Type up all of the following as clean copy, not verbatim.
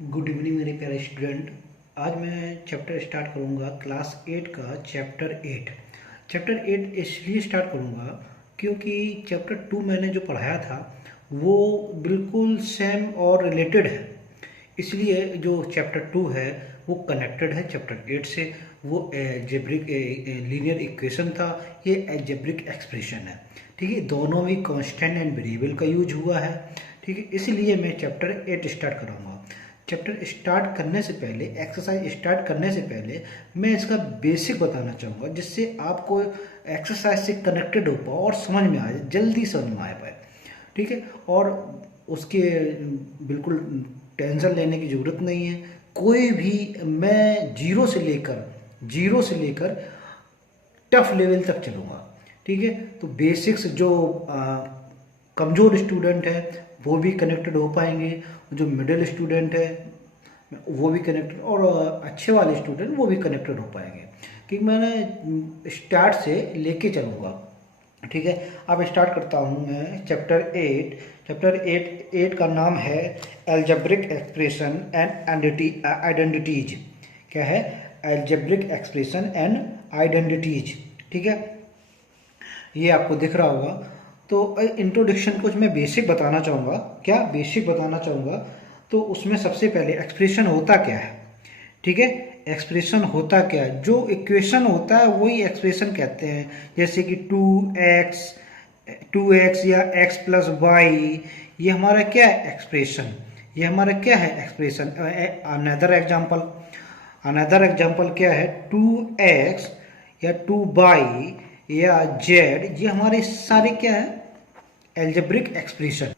Good evening मेरे प्यारे student. आज मैं चैप्टर स्टार्ट करूंगा क्लास 8 का चैप्टर 8। चैप्टर 8 इसलिए स्टार्ट करूंगा क्योंकि चैप्टर 2 मैंने जो पढ़ाया था वो बिल्कुल सेम और रिलेटेड है। इसलिए जो चैप्टर 2 है वो कनेक्टेड है चैप्टर 8 से। वो एल्जेब्रिक लीनियर इक्वेशन था, ये एल्जेब्रिक एक्सप्रेशन है। ठीक है, दोनों में कांस्टेंट एंड वेरिएबल का यूज हुआ है। ठीक है, इसलिए मैं चैप्टर 8 स्टार्ट कराऊंगा। चैप्टर स्टार्ट करने से पहले, एक्सरसाइज स्टार्ट करने से पहले मैं इसका बेसिक बताना चाहूँगा, जिससे आपको एक्सरसाइज से कनेक्टेड हो पाओ और समझ में आ जाए, जल्दी समझ में आ पाए। ठीक है, और उसके बिल्कुल टेंशन लेने की ज़रूरत नहीं है। कोई भी, मैं जीरो से लेकर टफ लेवल तक चलूँगा। ठीक है, तो बेसिक्स जो कमज़ोर स्टूडेंट है वो भी कनेक्टेड हो पाएंगे, जो मिडिल स्टूडेंट है वो भी कनेक्टेड, और अच्छे वाले स्टूडेंट वो भी कनेक्टेड हो पाएंगे, क्योंकि मैंने स्टार्ट से लेके चलूँगा। ठीक है, अब स्टार्ट करता हूँ मैं चैप्टर 8। चैप्टर 8 का नाम है एल्जेब्रिक एक्सप्रेशन एंड आइडेंटिटीज। क्या है? Algebraic expression and identities. ठीक है, ये आपको दिख रहा होगा। तो इंट्रोडक्शन कुछ मैं बेसिक बताना चाहूँगा। क्या बेसिक बताना चाहूँगा? तो उसमें सबसे पहले एक्सप्रेशन होता क्या है। ठीक है, एक्सप्रेशन होता क्या है, जो इक्वेशन होता है वही एक्सप्रेशन कहते हैं। जैसे कि 2x या x प्लस वाई, ये हमारा क्या है? एक्सप्रेशन। ये हमारा क्या है? एक्सप्रेशन। अनदर एग्जाम्पल क्या है? 2x या 2y या z, ये हमारे सारे क्या है? Algebraic expression.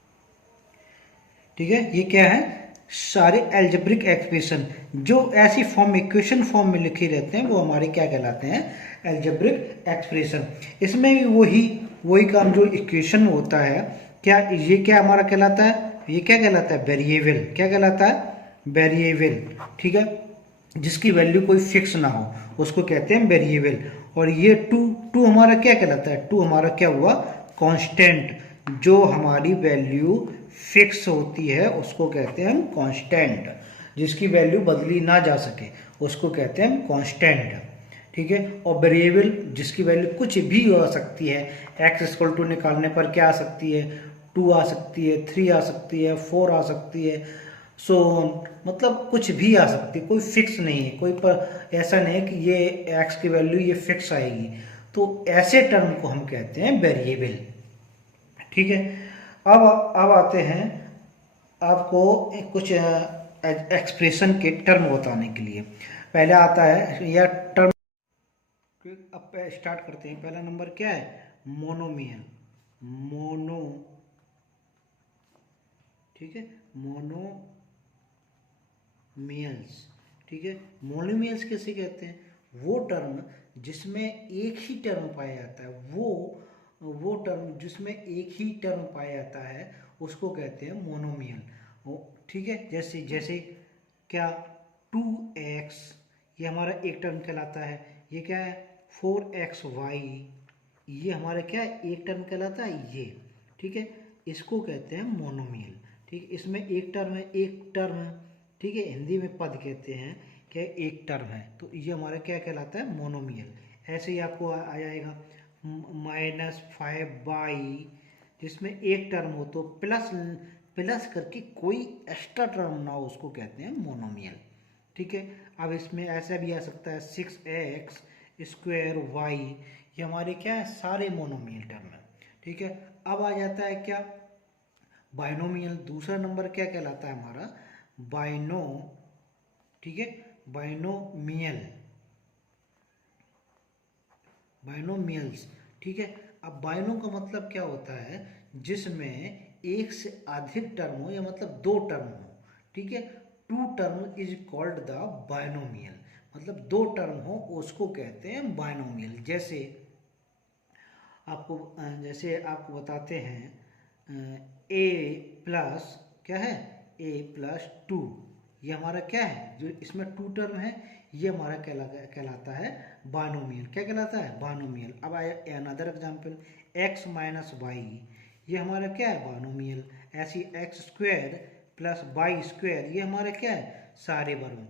ठीक है, ये क्या है? सारे एल्जेब्रिक एक्सप्रेशन जो ऐसी फॉर्म, इक्वेशन फॉर्म में लिखे रहते हैं, वो हमारे क्या कहलाते हैं? Algebraic expression. इसमें भी वही काम, जो इक्वेशन होता है, क्या ये क्या हमारा कहलाता है? ये क्या कहलाता है? वेरिएबल। क्या कहलाता है? वेरिएबल। ठीक है, जिसकी वैल्यू कोई फिक्स ना हो उसको कहते हैं वेरिएबल। और ये टू टू हमारा क्या कहलाता है? टू हमारा क्या हुआ? कांस्टेंट। जो हमारी वैल्यू फिक्स होती है उसको कहते हैं हम कांस्टेंट, जिसकी वैल्यू बदली ना जा सके उसको कहते हैं हम कांस्टेंट। ठीक है, और वेरिएबल जिसकी वैल्यू कुछ भी हो सकती है। एक्स इक्वल टू निकालने पर क्या आ सकती है? 2 आ सकती है, 3 आ सकती है, 4 आ सकती है, सो मतलब कुछ भी आ सकती है, कोई फिक्स नहीं है। कोई पर ऐसा नहीं है कि ये एक्स की वैल्यू ये फिक्स आएगी। तो ऐसे टर्म को हम कहते हैं वेरिएबल। ठीक है, अब आते हैं आपको कुछ एक्सप्रेशन के टर्म बताने के लिए। पहले आता है या टर्म। अब स्टार्ट करते हैं। पहला नंबर क्या है? मोनोमियल। मोनो, ठीक है, मोनोमियल्स। ठीक है, मोनोमियल्स कैसे कहते हैं? वो टर्म जिसमें एक ही टर्म पाया जाता है, वो टर्म जिसमें एक ही टर्म पाया जाता है उसको कहते हैं मोनोमियल। ठीक है, जैसे जैसे क्या? 2x, ये हमारा एक टर्म कहलाता है। ये क्या है? 4xy, ये हमारा क्या है? एक टर्म कहलाता है ये। ठीक है, इसको कहते हैं मोनोमियल। ठीक, इसमें एक टर्म है, एक टर्म। ठीक है, हिंदी में पद कहते हैं कि एक टर्म है, तो ये हमारा क्या कहलाता है? मोनोमियल। ऐसे ही आपको आ जाएगा -5y, जिसमें एक टर्म हो तो प्लस प्लस करके कोई एक्स्ट्रा टर्म ना हो उसको कहते हैं मोनोमियल। ठीक है, अब इसमें ऐसा भी आ सकता है 6x स्क्वायर वाई, ये हमारे क्या है? सारे मोनोमियल टर्म है। ठीक है, अब आ जाता है क्या? बाइनोमियल। दूसरा नंबर क्या कहलाता है हमारा? बाइनो। ठीक है, बाइनोमियल, बाइनोमियल्स। ठीक है, अब बाइनो का मतलब क्या होता है? जिसमें एक से अधिक टर्म हो, या मतलब दो टर्म हो। ठीक है, two term is called the binomial. मतलब दो टर्म हो उसको कहते हैं बाइनोमियल। जैसे आपको बताते हैं ए प्लस, क्या है? a+2, ये हमारा क्या है? जो इसमें टू टर्म है, ये हमारा कहलाता है बाइनोमियल। क्या कहलाता है? बाइनोमियल। अब आया another example, x minus y, ये हमारा क्या है? बाइनोमियल। ऐसी x square plus y square, ये हमारे क्या है, सारे वर्ग।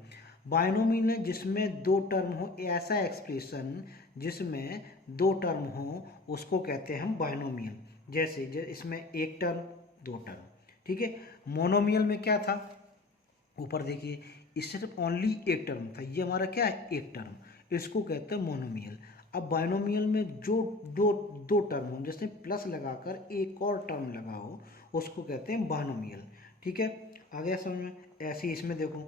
बाइनोमियल है जिसमें दो टर्म हो, ऐसा एक्सप्रेशन जिसमें दो टर्म हो उसको कहते हैं हम बाइनोमियल। जैसे इसमें एक टर्म दो टर्म, ठीक है। मोनोमियल में क्या था, ऊपर देखिए, इससे सिर्फ ओनली एक टर्म था, ये हमारा क्या है, एक टर्म, इसको कहते हैं मोनोमियल। अब बाइनोमियल में जो दो दो टर्म हो, जैसे प्लस लगाकर एक और टर्म लगा हो, उसको कहते हैं बाइनोमियल, ठीक है। आ गया समझ में। ऐसे ही इसमें देखो,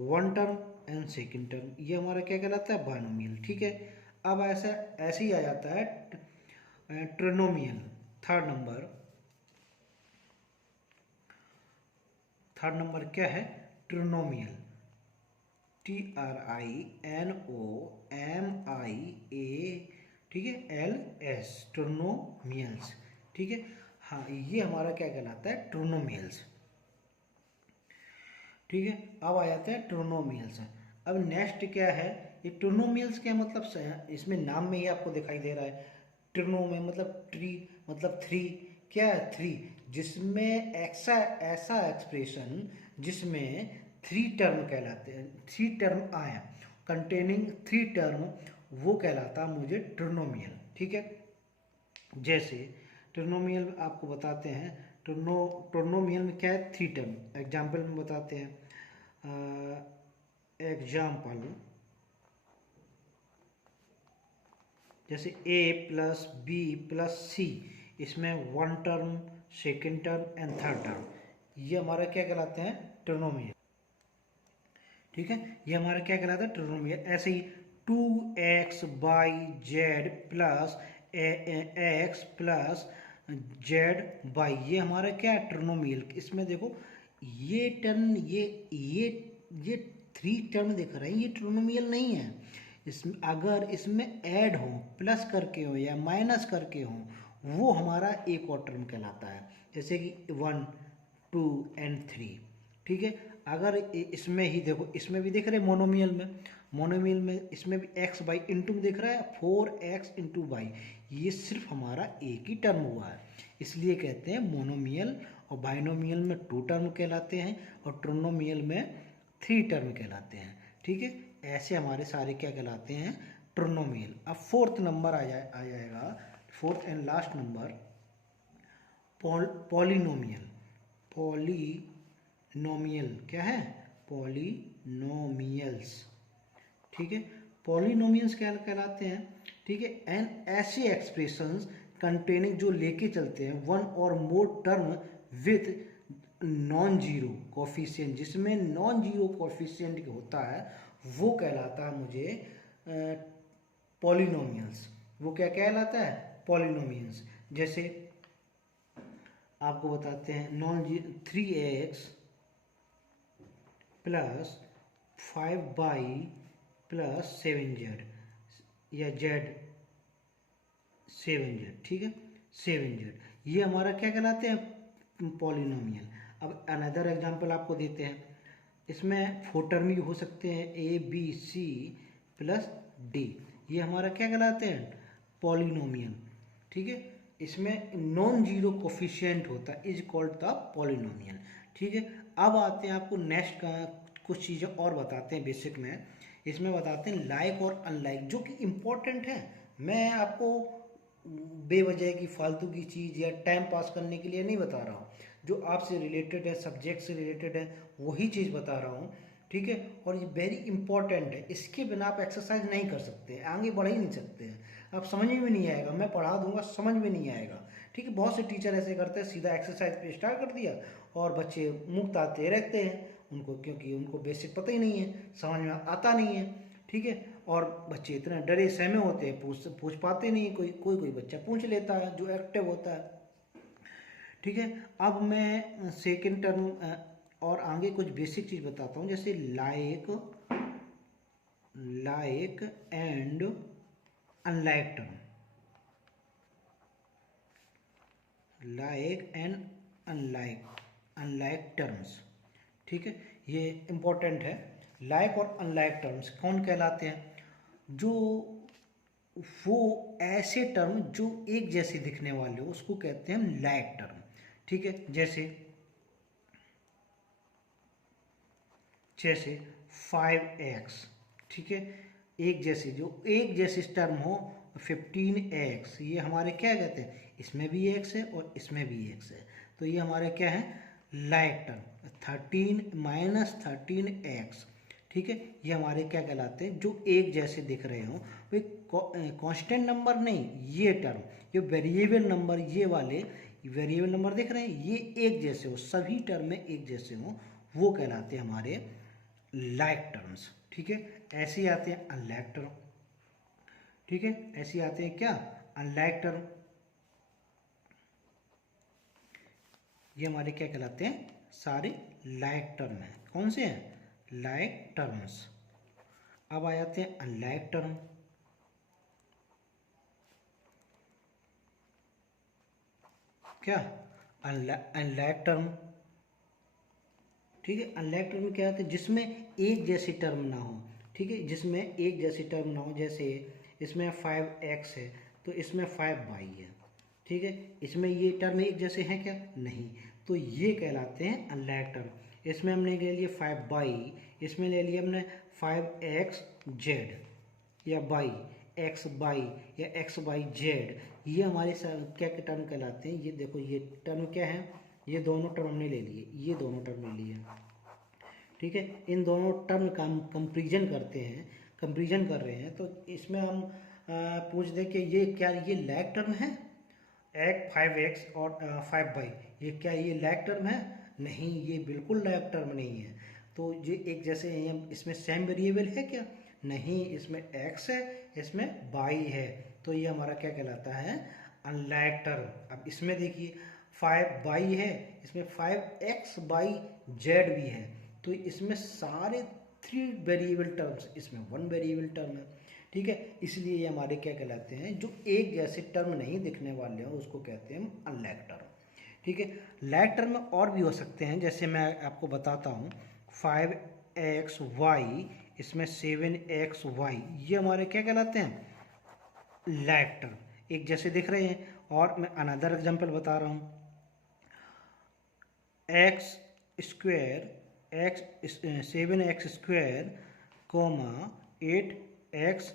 one term and second term, ये हमारा क्या कहलाता है, बाइनोमियल, ठीक है। अब ऐसा ऐसे ही आ जाता है ट्रिनोमियल। थर्ड नंबर क्या है, ट्रिनोमियल, TRINOMIA, ठीक है, LS, ट्रिनोमियल्स, ठीक है। हाँ, ये हमारा क्या कहलाता है, ट्रिनोमियल्स, ठीक है। अब आ जाते हैं ट्रिनोमियल्स। अब नेक्स्ट क्या है, ये ट्रिनोमियल्स क्या मतलब, इसमें नाम में ही आपको दिखाई दे रहा है, ट्रिनो में मतलब ट्री, मतलब थ्री, क्या है, थ्री, जिसमें ऐसा ऐसा एक्सप्रेशन जिसमें थ्री टर्म कहलाते हैं, थ्री टर्म आए, कंटेनिंग थ्री टर्म, वो कहलाता मुझे ट्रिनोमियल, ठीक है। जैसे ट्रिनोमियल आपको बताते हैं, ट्रिनोमियल में क्या है, थ्री टर्म, एग्जाम्पल में बताते हैं। एग्जाम्पल जैसे a प्लस बी प्लस सी, इसमें one term, second term and third term, ये हमारा क्या कहलाते हैं, ट्रिनोमियल, ठीक है। ये हमारा क्या कहलाता है, ट्रिनोमियल। ऐसे ही 2x/z plus x plus z/, ये हमारा क्या है, ट्रिनोमियल। इसमें देखो, ये टर्म, ये थ्री टर्म दिख रहे हैं, ये ट्रिनोमियल नहीं है। इसमें अगर इसमें ऐड हो, प्लस करके हो या माइनस करके हो, वो हमारा एक और टर्म कहलाता है। जैसे कि 1 2 एंड 3, ठीक है। अगर इसमें ही देखो, इसमें भी दिख रहे मोनोमियल में इसमें भी एक्स बाई इंटू में दिख रहा है, 4x/y, ये सिर्फ हमारा एक ही टर्म हुआ है, इसलिए कहते हैं मोनोमियल। और बाइनोमियल में टू टर्म कहलाते हैं, और ट्रिनोमियल में थ्री टर्म कहलाते हैं, ठीक है। ऐसे हमारे सारे क्या कहलाते हैं, ट्रिनोमियल। अब फोर्थ नंबर आ जाएगा, fourth and last number, polynomial. Polynomial क्या है, पॉलिनोमियल्स, ठीक है। पॉलिनोमियल्स क्या कहलाते हैं, ठीक है, एंड ऐसे एक्सप्रेशंस कंटेनिंग, जो लेके चलते हैं वन और मोर term with non zero coefficient, जिसमें नॉन जीरो कोफिशिएंट होता है, वो कहलाता है मुझे पॉलिनोमियल्स। वो क्या कहलाता है, पॉलिनोमियल्स। जैसे आपको बताते हैं, 3x plus 5y plus 7z, या z 7z, ठीक है, 7z, ये हमारा क्या कहलाते हैं, पॉलिनोमियल। अब अनदर एग्जांपल आपको देते हैं, इसमें फोर टर्म हो सकते हैं, ABC प्लस D, ये हमारा क्या कहलाते हैं, पॉलिनोमियल, ठीक है। इसमें नॉन जीरो कोफिशिएंट होता है, इज कॉल्ड द पॉलिनोमियल, ठीक है। अब आते हैं, आपको नेक्स्ट का कुछ चीज़ें और बताते हैं बेसिक में। इसमें बताते हैं लाइक और अनलाइक, जो कि इम्पोर्टेंट है। मैं आपको बेवजह की फालतू की चीज़ या टाइम पास करने के लिए नहीं बता रहा हूँ, जो आपसे रिलेटेड है, सब्जेक्ट से रिलेटेड है, वही चीज़ बता रहा हूँ, ठीक है। और ये वेरी इंपॉर्टेंट है, इसके बिना आप एक्सरसाइज नहीं कर सकते, आगे बढ़ ही नहीं सकते हैं, आप समझ में भी नहीं आएगा, मैं पढ़ा दूंगा समझ में नहीं आएगा, ठीक है। बहुत से टीचर ऐसे करते हैं, सीधा एक्सरसाइज पे स्टार्ट कर दिया और बच्चे मुंह ताते रहते हैं उनको, क्योंकि उनको बेसिक पता ही नहीं है, समझ में आता नहीं है, ठीक है। और बच्चे इतने डरे सहमे होते हैं, पूछ पाते नहीं, कोई बच्चा पूछ लेता है जो एक्टिव होता है, ठीक है। अब मैं सेकेंड टर्म और आगे कुछ बेसिक चीज बताता हूँ, जैसे like and unlike term, like and unlike terms, ठीक है, ये इंपॉर्टेंट है। लाइक और अनलाइक टर्म्स कौन कहलाते हैं, जो वो ऐसे टर्म जो एक जैसे दिखने वाले हो, उसको कहते हैं लाइक टर्म, ठीक है। जैसे जैसे 5x, ठीक है, एक जैसी, जो एक जैसी टर्म हो 15x, ये हमारे क्या कहते हैं, इसमें भी x है और इसमें भी x है, तो ये हमारे क्या है, लाइक टर्म। 13 - 13x, ठीक है, ये हमारे क्या कहलाते हैं, जो एक जैसे दिख रहे हो, भाई कांस्टेंट नंबर नहीं, ये टर्म, ये वेरिएबल नंबर, ये वाले वेरिएबल नंबर दिख रहे हैं, ये एक जैसे हो, सभी टर्म में एक जैसे हो, वो कहलाते हैं हमारे लाइक टर्म्स, ठीक है। ऐसे ही आते हैं अनलाइक टर्म, ठीक है, ऐसे ही आते हैं क्या, अनलाइक टर्म, ये हमारे क्या कहलाते हैं, सारे लाइक टर्म हैं। कौन से हैं, लाइक टर्म्स। अब आ जाते हैं अनलाइक टर्म, क्या, अनलाइक टर्म, ठीक है। अनलाइक टर्म क्या होता है, जिसमें एक जैसी टर्म ना हो, ठीक है, जिसमें एक जैसी टर्म ना हो, जैसे इसमें 5x है तो इसमें 5y है, ठीक है, इसमें ये टर्म एक जैसे हैं क्या, नहीं, तो ये कहलाते हैं अनलाइक टर्म। इसमें हमने ले लिए 5y, इसमें ले लिया हमने 5xz या y, एक्स बाई या एक्स बाई जेड, ये हमारे क्या के टर्म कहलाते हैं। ये देखो, ये टर्म क्या है, ये दोनों टर्म हमने ले लिए, ये दोनों टर्म ले लिए, ठीक है। इन दोनों टर्म का हम कंपेरिजन करते हैं, कंपेरिजन कर रहे हैं, तो इसमें हम पूछ दें कि ये क्या, ये लाइक टर्म है, एक 5x और 5y, ये क्या, ये लाइक टर्म है, नहीं, ये बिल्कुल लाइक टर्म नहीं है। तो ये एक जैसे हैं, इसमें सेम वेरिएबल है क्या, नहीं, इसमें x है, इसमें y है, तो ये हमारा क्या कहलाता है, अनलाइक टर्म। अब इसमें देखिए 5y है, इसमें 5x/z भी है, तो इसमें सारे 3 वेरिएबल टर्म्स, इसमें 1 वेरिएबल टर्म है, ठीक है, इसलिए ये हमारे क्या कहलाते हैं, जो एक जैसे टर्म नहीं दिखने वाले हो उसको कहते हैं हम अनलाइक टर्म, ठीक है। लाइक टर्म में और भी हो सकते हैं, जैसे मैं आपको बताता हूँ, 5xy, इसमें 7xy, ये हमारे क्या कहलाते हैं, लाइक टर्म, एक जैसे दिख रहे हैं। और मैं अनदर एग्जांपल बता रहा हूँ, x square, x 7x² comma 8x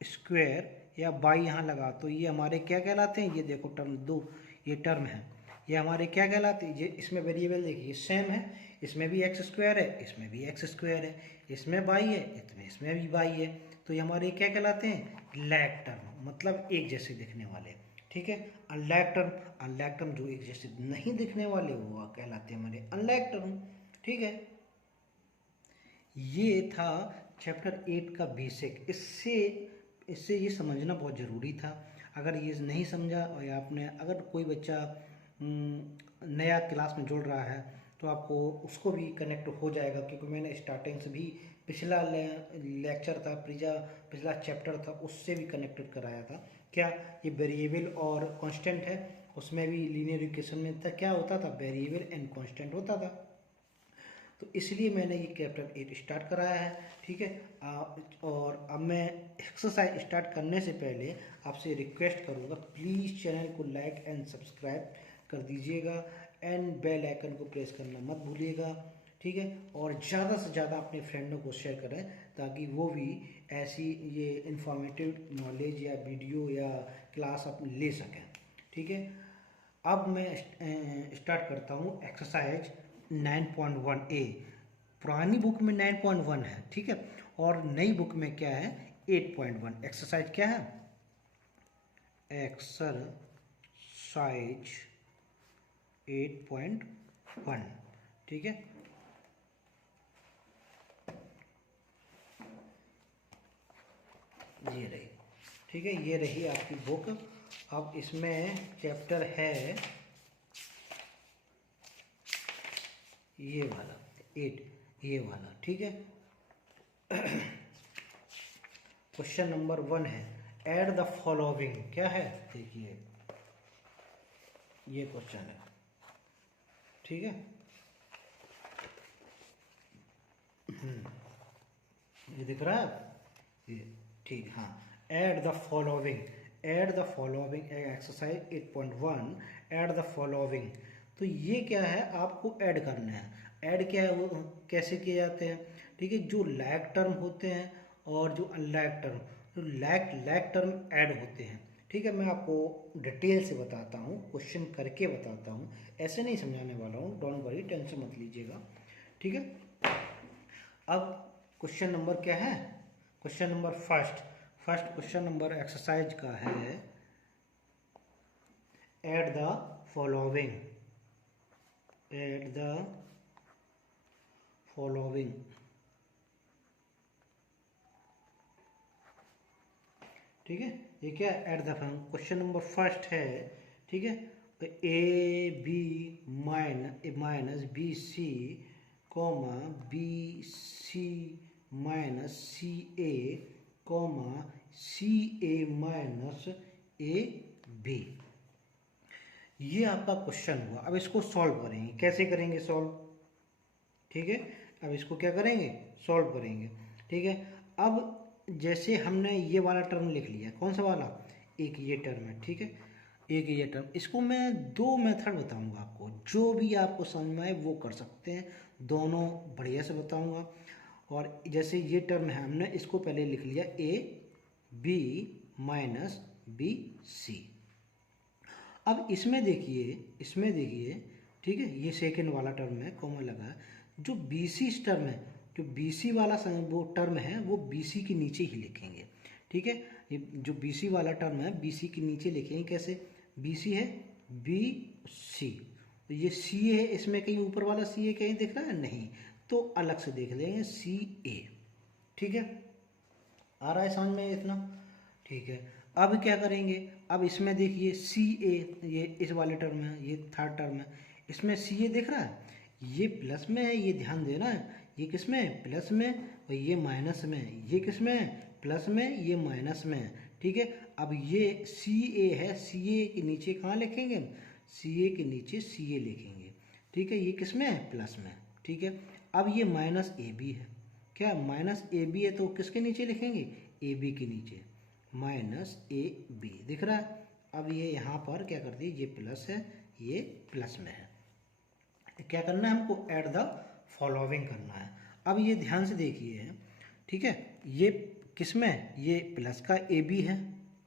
square या बाई यहाँ लगा, तो ये हमारे क्या कहलाते हैं, ये देखो टर्म दो, ये टर्म है, ये हमारे क्या कहलाते हैं, ये इसमें वेरिएबल देखिए सेम है, इसमें भी x² है, इसमें भी x² है, इसमें बाई है, इसमें भी बाई है, तो ये हमारे क्या कहलाते हैं, लाइक टर्म, मतलब एक जैसे दिखने वाले, ठीक है। अनलाइक टर्म, अनलाइक टर्म जो एक जैसे नहीं दिखने वाले वो कहलाते हैं हमारे अनलाइक टर्म, ठीक है। ये था चैप्टर 8 का बेसिक, इससे ये समझना बहुत ज़रूरी था। अगर ये नहीं समझा, और आपने, अगर कोई बच्चा नया क्लास में जुड़ रहा है तो आपको उसको भी कनेक्ट हो जाएगा, क्योंकि मैंने स्टार्टिंग से भी पिछला लेक्चर था, पिछला चैप्टर था, उससे भी कनेक्टेड कराया था। क्या ये वेरिएबल और कांस्टेंट है, उसमें भी लीनियर इक्वेशन में था, क्या होता था, वेरिएबल एंड कांस्टेंट होता था, तो इसलिए मैंने ये चैप्टर 8 स्टार्ट कराया है, ठीक है। और अब मैं एक्सरसाइज स्टार्ट करने से पहले आपसे रिक्वेस्ट करूँगा, प्लीज़ चैनल को लाइक एंड सब्सक्राइब कर दीजिएगा, एंड बेल आइकन को प्रेस करना मत भूलिएगा, ठीक है। और ज़्यादा से ज़्यादा अपने फ्रेंडों को शेयर करें, ताकि वो भी ऐसी ये इंफॉर्मेटिव नॉलेज या वीडियो या क्लास आप ले सकें, ठीक है। अब मैं स्टार्ट करता हूँ एक्सरसाइज 9.1a। पुरानी बुक में 9.1 है, ठीक है, और नई बुक में क्या है, 8.1। एक्सरसाइज क्या है, एक्सरसाइज 8.1, ठीक है। ये रही, ठीक है, ये रही आपकी बुक। अब इसमें चैप्टर है ये वाला 8, ये वाला, ठीक है। क्वेश्चन नंबर 1 है, ऐड द फॉलोइंग, क्या है, देखिए ये क्वेश्चन है, ठीक है। ये दिख रहा है, ये ठीक, हाँ। Add the following, add the following, exercise 8.1, add the following, तो ये क्या है, आपको ऐड करना है। ऐड क्या है वो कैसे किए जाते हैं, ठीक है। जो लायक टर्म होते हैं और जो अनलायक टर्म, जो लायक टर्म ऐड होते हैं, ठीक है। मैं आपको डिटेल से बताता हूँ, क्वेश्चन करके बताता हूँ, ऐसे नहीं समझाने वाला हूँ, डोंट वरी, टेंशन मत लीजिएगा, ठीक है। अब क्वेश्चन नंबर क्या है, question number first question number exercise का है, add the following, add the following, ठीक है। ये क्या add the following, question number first है, ठीक है। ए b minus b c comma b c minus c a comma c a minus a b, ये आपका क्वेश्चन हुआ। अब इसको सॉल्व करेंगे, कैसे करेंगे सॉल्व, ठीक है। अब इसको क्या करेंगे, सॉल्व करेंगे, ठीक है। अब जैसे हमने ये वाला टर्म लिख लिया, कौन सा वाला, एक ये टर्म है, ठीक है, एक ये टर्म, इसको मैं दो मेथड बताऊंगा आपको, जो भी आपको समझ में आए वो कर सकते हैं, दोनों बढ़िया से बताऊंगा। और जैसे ये टर्म है, हमने इसको पहले लिख लिया a b minus b c. अब इसमें देखिए, ठीक है, ये सेकेंड वाला टर्म है, कॉमन लगा है। जो बी सी टर्म है, जो बी सी वाला वो टर्म है, वो बी सी के नीचे ही लिखेंगे, ठीक है। ये जो बी सी वाला टर्म है, बी सी के नीचे लिखेंगे, कैसे, बी सी है बी सी, तो ये सी है, इसमें कहीं ऊपर वाला सी ए कहीं दिख रहा है, नहीं, तो अलग से देख लेंगे सी ए, ठीक है। आ रहा है समझ में इतना, ठीक है। अब क्या करेंगे, अब इसमें देखिए सी ए, ये इस वाले टर्म में, ये थर्ड टर्म है, इसमें सी ए दिख रहा है, ये प्लस में है, ये ध्यान देना है, ये किस में है, प्लस में, और ये माइनस में है, ये किस में है, प्लस में, ये माइनस में है, ठीक है। अब ये सी ए है, सी ए के नीचे कहाँ लिखेंगे, सी ए के नीचे सी ए लिखेंगे, ठीक है, ये किस में है, प्लस में, ठीक है। अब ये माइनस ए बी है, क्या माइनस ए बी है, तो किसके नीचे लिखेंगे, ए बी के नीचे, माइनस ए बी दिख रहा है। अब ये यहाँ पर क्या कर दिए, ये प्लस है, ये प्लस में है, क्या करना है हमको, ऐड द फॉलोइंग करना है। अब ये ध्यान से देखिए, ठीक है, ये किस में, ये प्लस का ए बी है,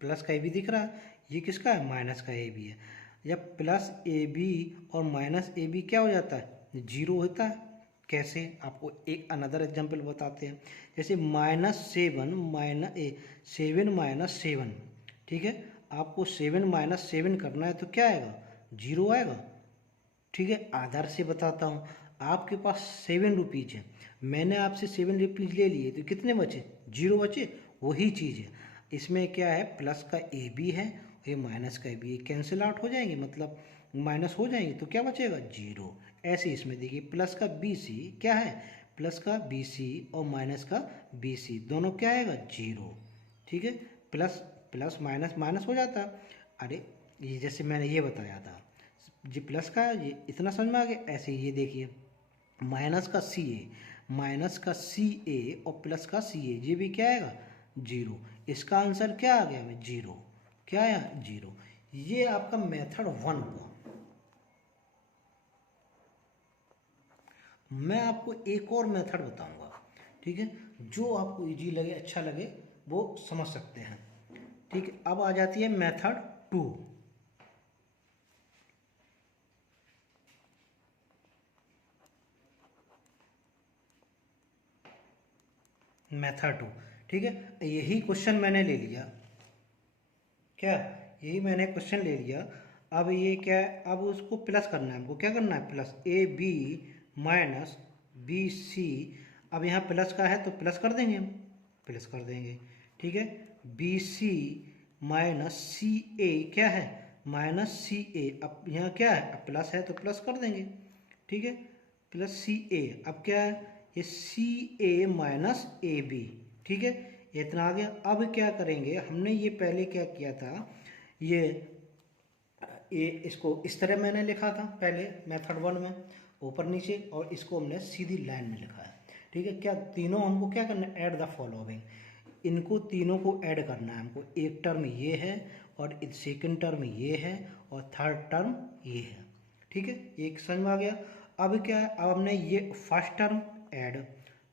प्लस का ए बी दिख रहा है, ये किसका है, माइनस का ए बी है। जब प्लस ए बी और माइनस ए बी क्या हो जाता है, जीरो होता है, कैसे, आपको एक अनदर एग्जांपल बताते हैं। जैसे सेवन माइनस सेवन, ठीक है, आपको 7 माइनस 7 करना है, तो क्या आएगा, जीरो आएगा, ठीक है। आधार से बताता हूँ, आपके पास 7 रुपीज़ है, मैंने आपसे 7 रुपीज़ ले लिए, तो कितने बचे, जीरो बचे, वही चीज़ है। इसमें क्या है, प्लस का ए बी है, ये माइनस का ए बी, कैंसिल आउट हो जाएंगे, मतलब माइनस हो जाएंगे, तो क्या बचेगा, जीरो। ऐसे इसमें देखिए, प्लस का बी सी क्या है, प्लस का बी सी और माइनस का बी सी, दोनों क्या आएगा, जीरो, ठीक है। प्लस प्लस माइनस माइनस हो जाता, अरे ये जैसे मैंने ये बताया था, जी प्लस का ये इतना समझ में आ गया। ऐसे ये देखिए, माइनस का सी ए, माइनस का सी ए और प्लस का सी ए, ये भी क्या आएगा, जीरो। इसका आंसर क्या आ गया, जीरो, क्या आया, जीरो। ये आपका मेथड 1 हुआ। मैं आपको एक और मेथड बताऊंगा, ठीक है, जो आपको इजी लगे, अच्छा लगे, वो समझ सकते हैं, ठीक है। अब आ जाती है मेथड 2, मेथड 2, ठीक है। यही क्वेश्चन मैंने ले लिया, क्या, यही मैंने क्वेश्चन ले लिया। अब ये क्या है, अब उसको प्लस करना है हमको, क्या करना है, प्लस ए बी माइनस बी सी। अब यहाँ प्लस का है तो प्लस कर देंगे हम, प्लस कर देंगे, ठीक है। बी सी माइनस सी ए क्या है, माइनस सी ए, अब यहाँ क्या है, अब प्लस है तो प्लस कर देंगे, ठीक है, प्लस सी ए। अब क्या है, ये सी ए माइनस ए बी, ठीक है, इतना आ गया। अब क्या करेंगे, हमने ये पहले क्या किया था, ये इसको इस तरह मैंने लिखा था पहले मेथड 1 में, ऊपर नीचे, और इसको हमने सीधी लाइन में लिखा है, ठीक है। क्या तीनों हमको क्या करना है, ऐड द फॉलोइंग, इनको तीनों को ऐड करना है हमको। एक टर्म ये है, और सेकंड टर्म ये है, और थर्ड टर्म ये है, ठीक है, एक समझ में आ गया। अब क्या है, अब हमने ये first term add,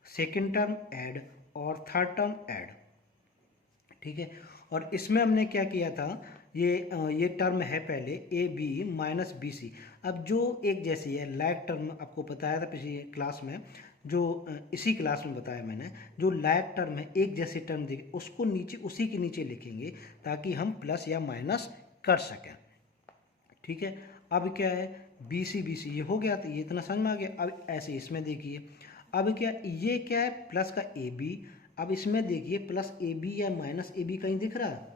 second term add और थर्ड टर्म ऐड, ठीक है। और इसमें हमने क्या किया था, ये टर्म है पहले a b minus b c. अब जो एक जैसी है लाइक टर्म आपको बताया था पिछली क्लास में, जो इसी क्लास में बताया मैंने, जो लाइक टर्म है एक जैसी टर्म देखे उसको नीचे उसी के नीचे लिखेंगे ताकि हम प्लस या माइनस कर सकें, ठीक है। अब क्या है, बी सी ये हो गया, तो ये इतना समझ में आ गया। अब ऐसे इसमें देखिए, अब क्या ये क्या है, प्लस का ए बी। अब इसमें देखिए प्लस ए बी या माइनस ए बी कहीं दिख रहा है,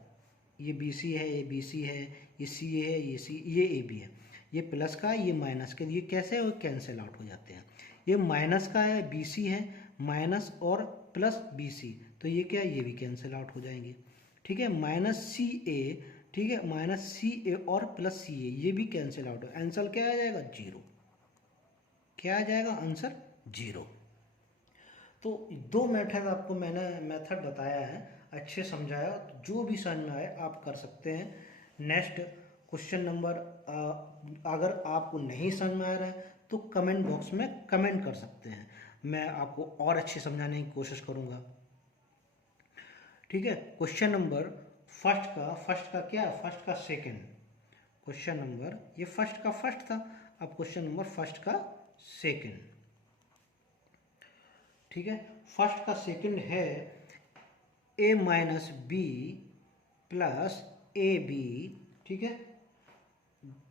ये बी सी है, ये बी सी है, ये सी है, ये सी, ये ए बी है। ये प्लस का, ये माइनस के, ये कैसे हो, कैंसिल आउट हो जाते हैं। ये माइनस का है, बी सी है, माइनस और प्लस बी सी, तो ये क्या है, ये भी कैंसिल आउट हो जाएंगे, ठीक है। माइनस सी ए, ठीक है, माइनस सी ए और प्लस सी ए, ये भी कैंसिल आउट हो, आंसर क्या आ जाएगा, जीरो। क्या आ जाएगा आंसर, जीरो। तो दो मेथड आपको मैंने मेथड बताया है, अच्छे समझाया, तो जो भी समझ में आए आप कर सकते हैं। नेक्स्ट क्वेश्चन नंबर, अगर आपको नहीं समझ में आ रहा है तो कमेंट बॉक्स में कमेंट कर सकते हैं, मैं आपको और अच्छे समझाने की कोशिश करूंगा, ठीक है। क्वेश्चन नंबर फर्स्ट का क्या, फर्स्ट का सेकंड, क्वेश्चन नंबर ये फर्स्ट का फर्स्ट था, अब क्वेश्चन नंबर फर्स्ट का सेकंड, ठीक है। फर्स्ट का सेकंड है A minus B plus A B, ठीक है,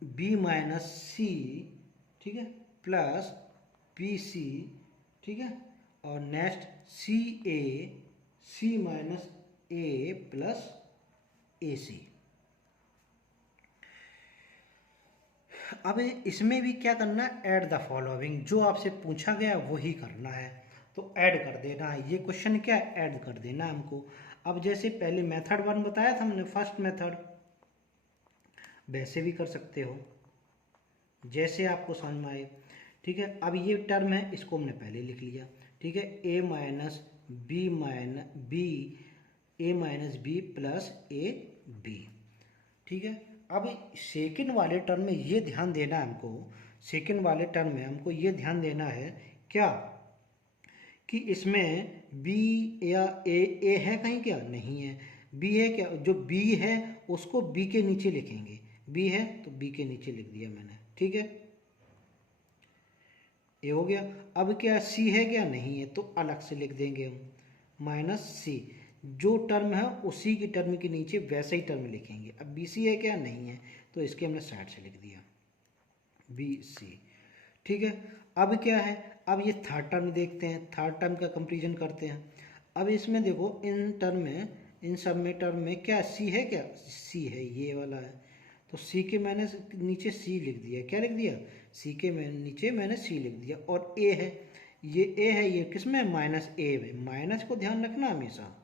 बी माइनस सी, ठीक है, प्लस बी सी, ठीक है, और next C minus A plus A सी। अब इसमें भी क्या करना है, ऐड द फॉलोइंग, जो आपसे पूछा गया वही करना है, तो ऐड कर देना है। ये क्वेश्चन क्या है, ऐड कर देना है हमको। अब जैसे पहले मेथड 1 बताया था हमने, फर्स्ट मेथड, वैसे भी कर सकते हो जैसे आपको समझ में आए, ठीक है। अब ये टर्म है, इसको हमने पहले लिख लिया, ठीक है, A minus B, A minus B plus A B, ठीक है। अब सेकंड वाले टर्म में ये ध्यान देना है हमको, सेकंड वाले टर्म में हमको ये ध्यान देना है क्या, कि इसमें बी या ए है कहीं, क्या नहीं है, बी है क्या, जो बी है उसको बी के नीचे लिखेंगे, बी है तो बी के नीचे लिख दिया मैंने, ठीक है, ये हो गया। अब क्या सी है क्या, नहीं है, तो अलग से लिख देंगे हम, माइनस सी, जो टर्म है उसी की टर्म के नीचे वैसे ही टर्म लिखेंगे। अब बी सी है क्या, नहीं है, तो इसके हमने साइड से लिख दिया बी सी, ठीक है। अब क्या है, अब ये थर्ड टर्म देखते हैं, थर्ड टर्म का कंपेरिजन करते हैं। अब इसमें देखो इन टर्म में, इन सब में टर्म में क्या सी है, क्या सी है, ये वाला है, तो सी के मैंने नीचे सी लिख दिया, क्या लिख दिया, सी के नीचे मैंने सी लिख दिया। और ए है, ये ए है, ये किस में, माइनस ए में, माइनस को ध्यान रखना हमेशा,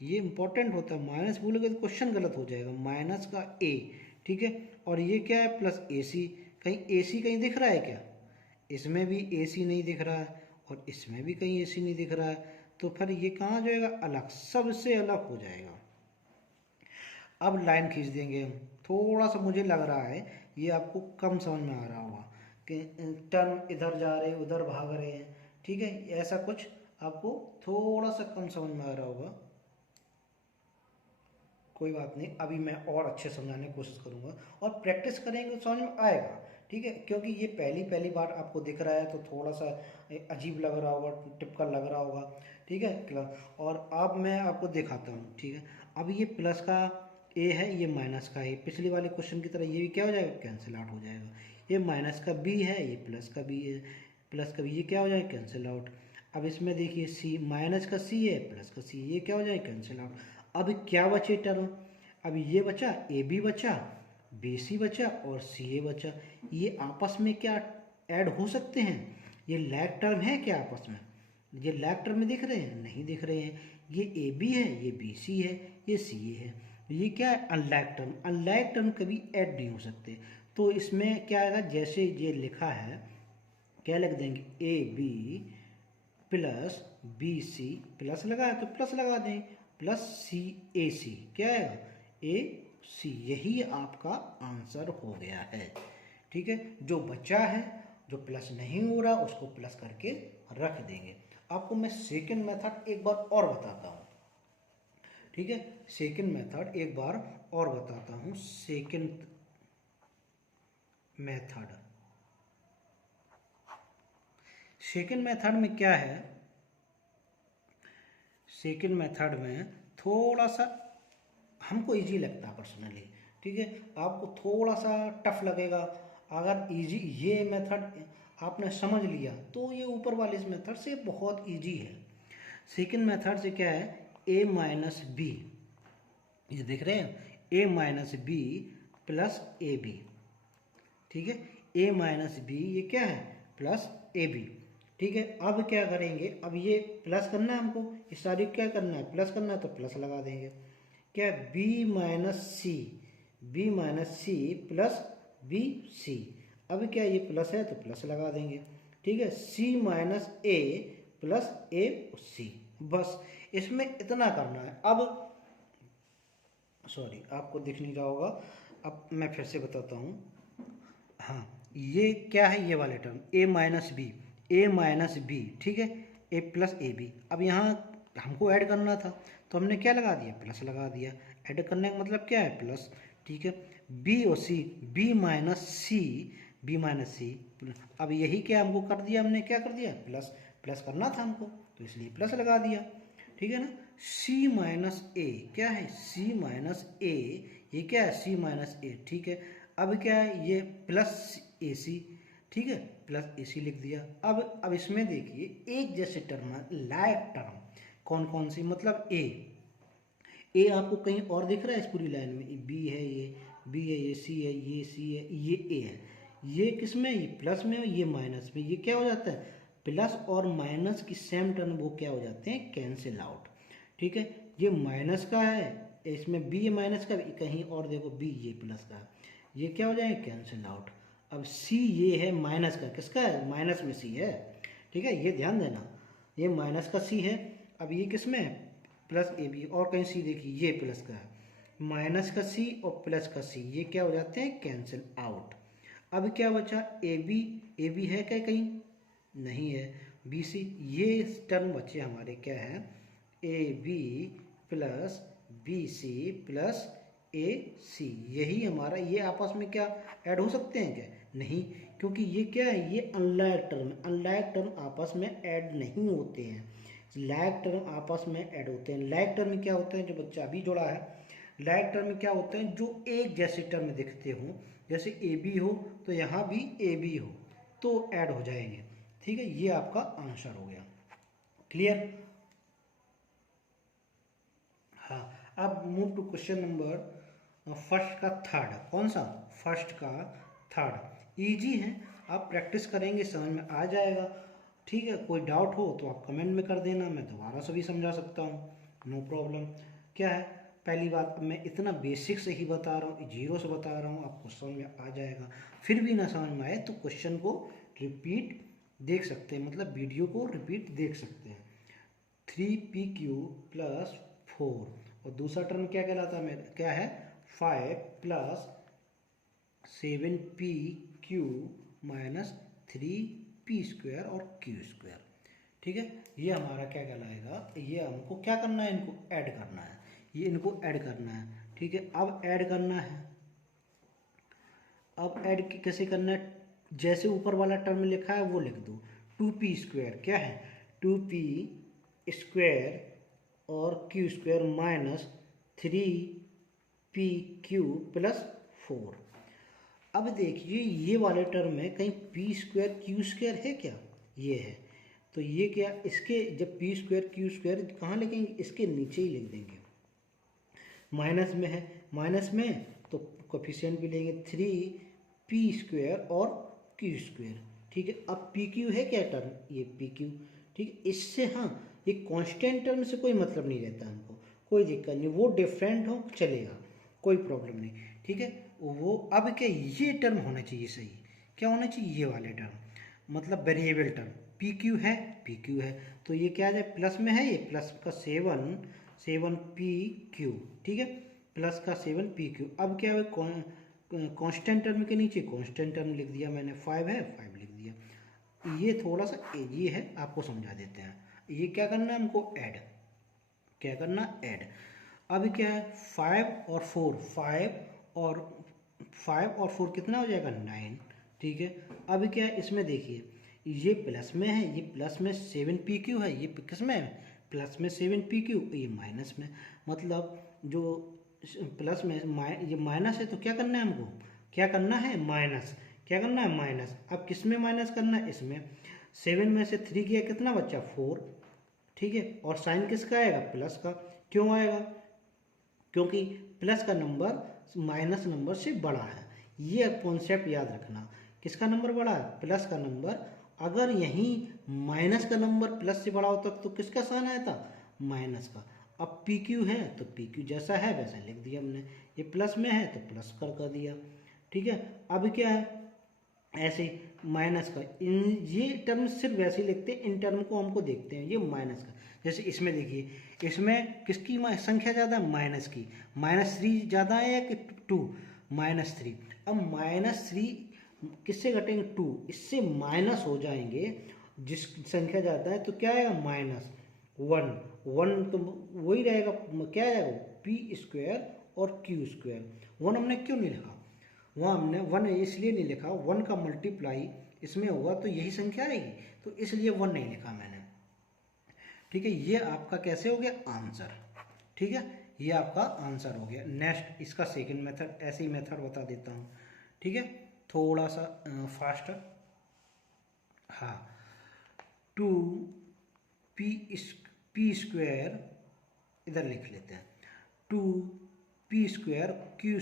ये इंपॉर्टेंट होता है, माइनस भूलोगे तो क्वेश्चन गलत हो जाएगा, माइनस का ए, ठीक है। और ये क्या है, प्लस ए सी, कहीं ए सी कहीं दिख रहा है क्या, इसमें भी ए सी नहीं दिख रहा है और इसमें भी कहीं ए सी नहीं दिख रहा है, तो फिर ये कहाँ जाएगा, अलग, सबसे अलग हो जाएगा। अब लाइन खींच देंगे हम, थोड़ा सा मुझे लग रहा है ये आपको कम समझ में आ रहा होगा कि टर्म इधर जा रहे उधर भाग रहे हैं, ठीक है, ऐसा कुछ आपको थोड़ा सा कम समझ में आ रहा होगा, कोई बात नहीं, अभी मैं और अच्छे समझाने की कोशिश करूंगा और प्रैक्टिस करेंगे तो समझ में आएगा, ठीक है। क्योंकि ये पहली पहली बार आपको दिख रहा है तो थोड़ा सा अजीब लग रहा होगा, टिपिकल लग रहा होगा, ठीक है। और अब मैं आपको दिखाता हूँ, ठीक है। अब ये प्लस का ए है, ये माइनस का है, पिछली वाले क्वेश्चन की तरह ये भी क्या हो जाएगा, कैंसिल आउट हो जाएगा। ये माइनस का बी है, ये प्लस का बी है, प्लस का बी, ये क्या हो जाएगा, कैंसिल आउट। अब इसमें देखिए सी, माइनस का सी है, प्लस का सी, ये क्या हो जाएगा, कैंसिल आउट। अब क्या बचे टर्म, अब ये बचा, ए बी बचा, बी सी बचा और सी ए बचा, ये आपस में क्या ऐड हो सकते हैं, ये लैग टर्म है क्या आपस में, ये लैग टर्म में दिख रहे हैं, नहीं दिख रहे हैं, ये ए बी है, ये बी सी है, ये सी ए है, ये क्या है, अनलैग टर्म, अनलैग टर्म कभी ऐड नहीं हो सकते। तो इसमें क्या आएगा, जैसे ये लिखा है क्या लिख देंगे, a B plus B C, plus लगाए तो प्लस लगा दें, प्लस सी ए सी, क्या आएगा, ए सी, यही आपका आंसर हो गया है, ठीक है। जो बचा है, जो प्लस नहीं हो रहा उसको प्लस करके रख देंगे। आपको मैं सेकंड मेथड एक बार और बताता हूँ, ठीक है। सेकंड मेथड एक बार और बताता हूँ। सेकंड मेथड में क्या है, सेकंड मेथड में थोड़ा सा हमको इजी लगता है पर्सनली, ठीक है। आपको थोड़ा सा टफ लगेगा। अगर इजी ये मेथड आपने समझ लिया तो ये ऊपर वाले इस मेथड से बहुत इजी है। सेकंड मेथड से क्या है, a माइनस बी, ये देख रहे हैं, a minus B plus A B, ठीक है। a माइनस बी ये क्या है, प्लस ए बी, ठीक है। अब क्या करेंगे, अब ये प्लस करना है हमको, इस सारी क्या करना है, प्लस करना है, तो प्लस लगा देंगे। क्या, b minus c plus B c. अब क्या ये प्लस है तो प्लस लगा देंगे, ठीक है। c minus A plus A सी, बस इसमें इतना करना है। अब सॉरी आपको दिख नहीं रहा होगा, अब मैं फिर से बताता हूँ। हाँ, ये क्या है, ये वाले टर्म a माइनस बी, ठीक है, a प्लस ए बी। अब यहाँ हमको ऐड करना था तो हमने क्या लगा दिया, प्लस लगा दिया। ऐड करने का मतलब क्या है, प्लस, ठीक है। b और c, b माइनस सी, अब यही क्या हमको कर दिया, हमने क्या कर दिया, प्लस, प्लस करना था हमको तो इसलिए प्लस लगा दिया, ठीक है ना। c माइनस ए क्या है, c माइनस ए, ये क्या है, c माइनस ए, ठीक है। अब क्या है, ये प्लस ए सी, ठीक है, प्लस ए सी लिख दिया। अब इसमें देखिए एक जैसे टर्म है, लाइक टर्म, कौन कौन सी, मतलब ए आपको कहीं और दिख रहा है इस पूरी लाइन में, बी है, ये बी है, ये सी है, ये सी है, ये ए है। ये किस में, ये प्लस में, ये माइनस में। ये क्या हो जाता है, प्लस और माइनस की सेम टर्म वो क्या हो जाते हैं, कैंसिल आउट, ठीक है। ये माइनस का है, इसमें बी माइनस का, कहीं और देखो बी ये प्लस का है, ये क्या हो जाएगा, कैंसिल आउट। अब सी ये है माइनस का, किसका है, माइनस में सी है, ठीक है, ये ध्यान देना, ये माइनस का सी है। अब ये किस में है, प्लस ए बी, और कहीं सी देखिए ये प्लस का है, माइनस का सी और प्लस का सी, ये क्या हो जाते हैं, कैंसिल आउट। अब क्या बचा, ए बी है क्या कहीं, नहीं है, बी सी, ये टर्म बचे हमारे क्या है, A B plus B C plus A C, यही हमारा, ये आपस में क्या ऐड हो सकते हैं क्या, नहीं, क्योंकि ये क्या है, ये अनलाइक टर्म, अनलाइक टर्म आपस में ऐड नहीं होते हैं, लाइक टर्म आपस में ऐड होते हैं। लाइक टर्म क्या होते हैं, जो बच्चा अभी जुड़ा है, लाइक टर्म में क्या होते हैं, जो एक जैसे टर्म दिखते हो, जैसे ए बी हो तो यहाँ भी ए बी हो तो ऐड हो जाएंगे, ठीक है। ये आपका आंसर हो गया, क्लियर। हाँ, अब move to question number first का थर्ड, कौन सा, फर्स्ट का थर्ड, इजी है, आप प्रैक्टिस करेंगे समझ में आ जाएगा, ठीक है। कोई डाउट हो तो आप कमेंट में कर देना, मैं दोबारा से भी समझा सकता हूँ, नो प्रॉब्लम। क्या है, पहली बात मैं इतना बेसिक से ही बता रहा हूँ, जीरो से बता रहा हूँ, आपको समझ में आ जाएगा। फिर भी ना समझ में आए तो क्वेश्चन को रिपीट देख सकते हैं, मतलब वीडियो को रिपीट देख सकते हैं। 3pq प्लस 4 और दूसरा टर्म क्या कहलाता है मेरा, क्या है, 5 प्लस 7pq माइनस 3p² और q², ठीक है। ये हमारा क्या कहलाएगा, ये हमको क्या करना है, इनको ऐड करना है, ये इनको ऐड करना है, ठीक है। अब ऐड करना है, अब ऐड कैसे करना है, जैसे ऊपर वाला टर्म लिखा है वो लिख दो, 2p² क्या है, 2p² और q² माइनस 3pq प्लस 4। अब देखिए ये वाले टर्म में कहीं p² q² है क्या, ये है, तो ये क्या, इसके जब p² q² कहाँ लिखेंगे, इसके नीचे ही लिख देंगे, माइनस में है, माइनस में तो कोफिशिएंट भी लेंगे 3p² और q², ठीक है। अब pq है क्या टर्म, ये pq, ठीक है। इससे हाँ, ये कांस्टेंट टर्म से कोई मतलब नहीं रहता हमको, कोई दिक्कत नहीं, वो डिफरेंट हो चलेगा, कोई प्रॉब्लम नहीं, ठीक है। वो अब क्या, ये टर्म होना चाहिए सही, क्या होना चाहिए, ये वाले टर्म, मतलब वेरिएबल टर्म, pq है तो ये क्या आ जाए, प्लस में है, ये प्लस का 7pq, ठीक है, प्लस का 7pq। अब क्या है, कांस्टेंट टर्म के नीचे कांस्टेंट टर्म लिख दिया मैंने, 5 है, 5 लिख दिया, ये थोड़ा सा ये है, आपको समझा देते हैं। ये क्या करना है हमको, ऐड, क्या करना, ऐड। अभी क्या है, 5 और 4 कितना हो जाएगा, 9। ठीक है, अभी क्या है इसमें देखिए, ये प्लस में है, ये प्लस में 7pq है, ये किस में है, प्लस में 7pq, ये माइनस में, मतलब जो प्लस में ये माइनस है, तो क्या करना है हमको, क्या करना है, माइनस, क्या करना है, माइनस। अब किस में माइनस करना है, इसमें 7 में से 3 गया, कितना बच्चा, 4। ठीक है, और साइन किसका आएगा, प्लस का। क्यों आएगा, क्योंकि प्लस का नंबर माइनस नंबर से बड़ा है। ये कॉन्सेप्ट याद रखना, किसका नंबर बड़ा है, प्लस का नंबर। अगर यहीं माइनस का नंबर प्लस से बड़ा होता तो किसका साइन आया था, माइनस का। अब पी क्यू है तो पी क्यू जैसा है वैसा लिख दिया हमने, ये प्लस में है तो प्लस कर दिया। ठीक है, अब क्या है, ऐसे माइनस का, इन ये टर्म सिर्फ वैसे ही लिखते हैं, इन टर्म को हमको देखते हैं, ये माइनस का। जैसे इसमें देखिए, इसमें किसकी संख्या ज़्यादा है, माइनस की, -3 ज़्यादा है या कि 2, -3। अब -3 किससे घटेंगे, 2, इससे माइनस हो जाएंगे, जिस संख्या ज़्यादा है तो क्या आएगा, -1 तो वही रहेगा, क्या आएगा, p² और q²। 1 हमने क्यों नहीं लिखा, वहाँ हमने 1 इसलिए नहीं लिखा, 1 का मल्टीप्लाई इसमें हुआ तो यही संख्या आएगी, तो इसलिए 1 नहीं लिखा मैंने। ठीक है, ये आपका कैसे हो गया, आंसर। ठीक है, ये आपका आंसर हो गया। नेक्स्ट इसका सेकंड मेथड, ऐसे ही मेथड बता देता हूँ। ठीक है, थोड़ा सा फास्ट। हाँ, 2p² इधर लिख लेते हैं, 2p² q²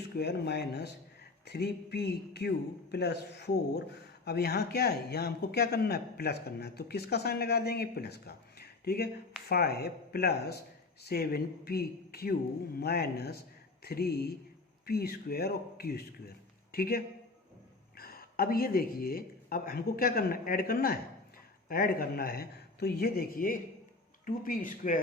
-3pq + 4। अब यहाँ क्या है, यहाँ हमको क्या करना है, प्लस करना है, तो किसका साइन लगा देंगे, प्लस का। ठीक है, 5 + 7pq -3p² और q²। ठीक है, अब ये देखिए, अब हमको क्या करना है, ऐड करना है, ऐड करना है। तो ये देखिए 2p²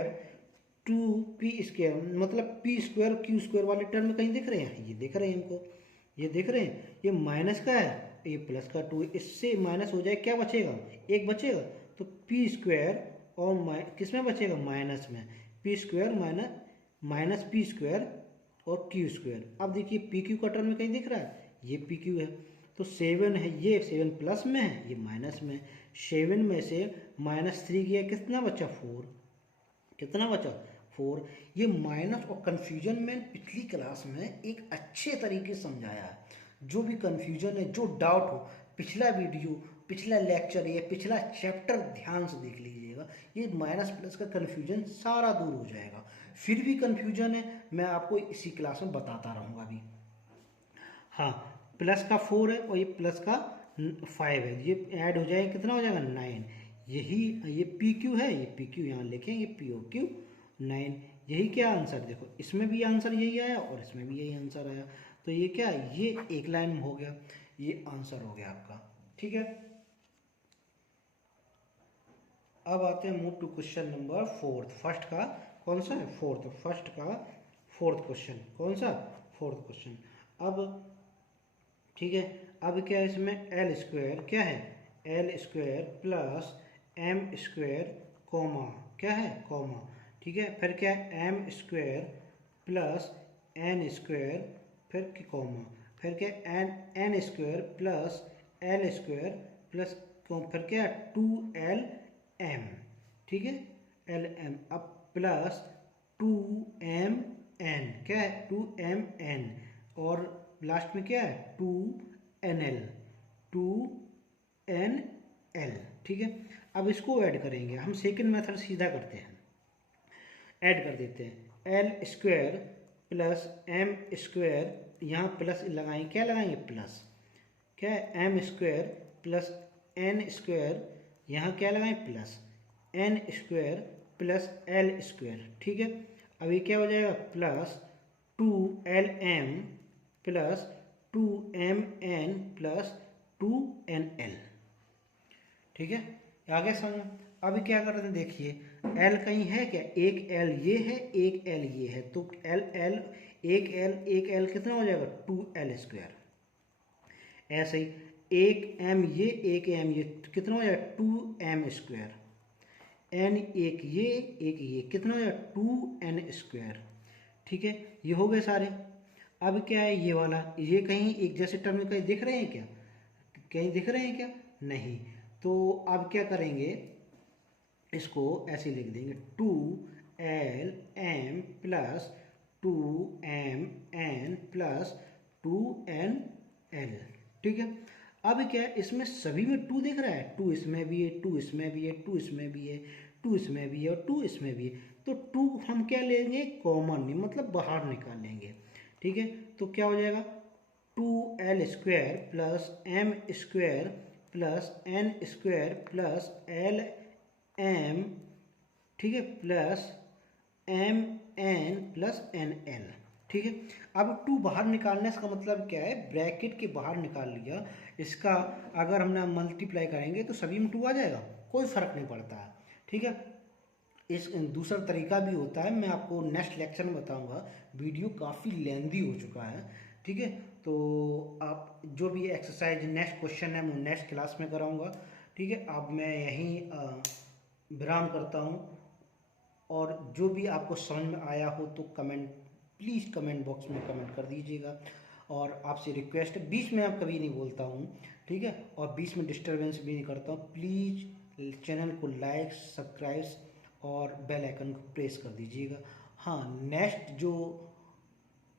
मतलब p² q² वाले टर्म कहीं दिख रहे हैं, ये दिख रहे हैं हमको, ये दिख रहे हैं, ये माइनस का है, ये प्लस का 2, इससे माइनस हो जाए, क्या बचेगा, एक बचेगा, तो p² और किस में बचेगा, माइनस में, p² -p² और q²। अब देखिए pq का टर्म कहीं दिख रहा है, ये pq है, तो 7 है, ये 7 प्लस में है, ये माइनस में। 7 में से -3 गया, कितना बचा, 4, कितना बचा, 4। ये माइनस और कन्फ्यूजन में पिछली क्लास में एक अच्छे तरीके से समझाया है। जो भी कन्फ्यूजन है, जो डाउट हो, पिछला वीडियो, पिछला लेक्चर या पिछला चैप्टर ध्यान से देख लीजिएगा, ये माइनस प्लस का कन्फ्यूजन सारा दूर हो जाएगा। फिर भी कन्फ्यूजन है, मैं आपको इसी क्लास में बताता रहूँगा अभी। हाँ, प्लस का 4 है और ये प्लस का 5 है, ये ऐड हो जाएगा, कितना हो जाएगा, 9। यही ये पी क्यू है, ये पी क्यू यहाँ लिखें, ये पी ओ क्यू 9। यही क्या आंसर, देखो इसमें भी आंसर यही आया और इसमें भी यही आंसर आया, तो ये क्या, ये एक लाइन में हो गया, ये आंसर हो गया आपका। ठीक है, अब आते हैं move to question number 4। First का कौन सा है, फोर्थ, फर्स्ट का 4th क्वेश्चन, कौन सा, 4th क्वेश्चन। अब ठीक है, अब क्या है इसमें, l² क्या है, l² + m², कॉमा, क्या है, कॉमा। ठीक है, फिर क्या है, m² + n², फिर कॉमा, फिर क्या है, n² + l² फिर क्या है, 2lm। ठीक है, lm, अब प्लस 2mn, क्या है, 2mn, और लास्ट में क्या है, 2nl, 2nl। ठीक है, अब इसको ऐड करेंगे हम, सेकंड मेथड सीधा करते हैं, ऐड कर देते हैं, l² + m², यहाँ प्लस लगाएंगे, क्या लगाएंगे, प्लस, क्या है, m² + n², यहाँ क्या लगाएं, प्लस, n² + l²। ठीक है, अब ये क्या हो जाएगा, प्लस 2lm + 2mn + 2nl। ठीक है, आगे समझ। अभी क्या करते हैं, देखिए l कहीं है क्या, एक l ये है, एक l ये है, तो l एक l कितना हो जाएगा, 2l²। ऐसे ही एक एम ये, एक एम ये, तो कितना हो जाएगा 2m²। एन एक ये कितना हो जाएगा 2n²। ठीक है, ये हो गए सारे। अब क्या है ये वाला, ये कहीं एक जैसे टर्म कहीं दिख रहे हैं क्या, कहीं दिख रहे हैं क्या, नहीं। तो अब क्या करेंगे, इसको ऐसे लिख देंगे 2l m plus 2mn plus 2nl। ठीक है, अब क्या है, इसमें सभी में 2 दिख रहा है, 2 इसमें भी है, 2 इसमें भी है, 2 इसमें भी है, 2 इसमें भी है और 2 इसमें भी है। तो 2 हम क्या लेंगे, कॉमन, मतलब बाहर निकाल लेंगे। ठीक है, तो क्या हो जाएगा 2l² plus m² plus n² plus lm, ठीक है, प्लस mn प्लस nl। ठीक है, अब 2 बाहर निकालने का मतलब क्या है, ब्रैकेट के बाहर निकाल लिया। इसका अगर हमने मल्टीप्लाई करेंगे तो सभी में 2 आ जाएगा, कोई फर्क नहीं पड़ता है। ठीक है, इस दूसरा तरीका भी होता है, मैं आपको नेक्स्ट लेक्चर में बताऊंगा, वीडियो काफ़ी लेंदी हो चुका है। ठीक है, तो आप जो भी एक्सरसाइज नेक्स्ट क्वेश्चन है मैं नेक्स्ट क्लास में कराऊंगा। ठीक है, अब मैं यहीं विराम करता हूँ, और जो भी आपको समझ में आया हो तो कमेंट, प्लीज़ कमेंट बॉक्स में कमेंट कर दीजिएगा। और आपसे रिक्वेस्ट है, बीच में आप कभी नहीं बोलता हूँ, ठीक है, और बीच में डिस्टरबेंस भी नहीं करता हूँ। प्लीज़ चैनल को लाइक, सब्सक्राइब और बेल आइकन को प्रेस कर दीजिएगा। हाँ, नेक्स्ट जो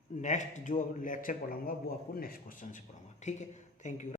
लेक्चर पढ़ाऊँगा वो आपको नेक्स्ट क्वेश्चन से पढ़ाऊँगा। ठीक है, थैंक यू।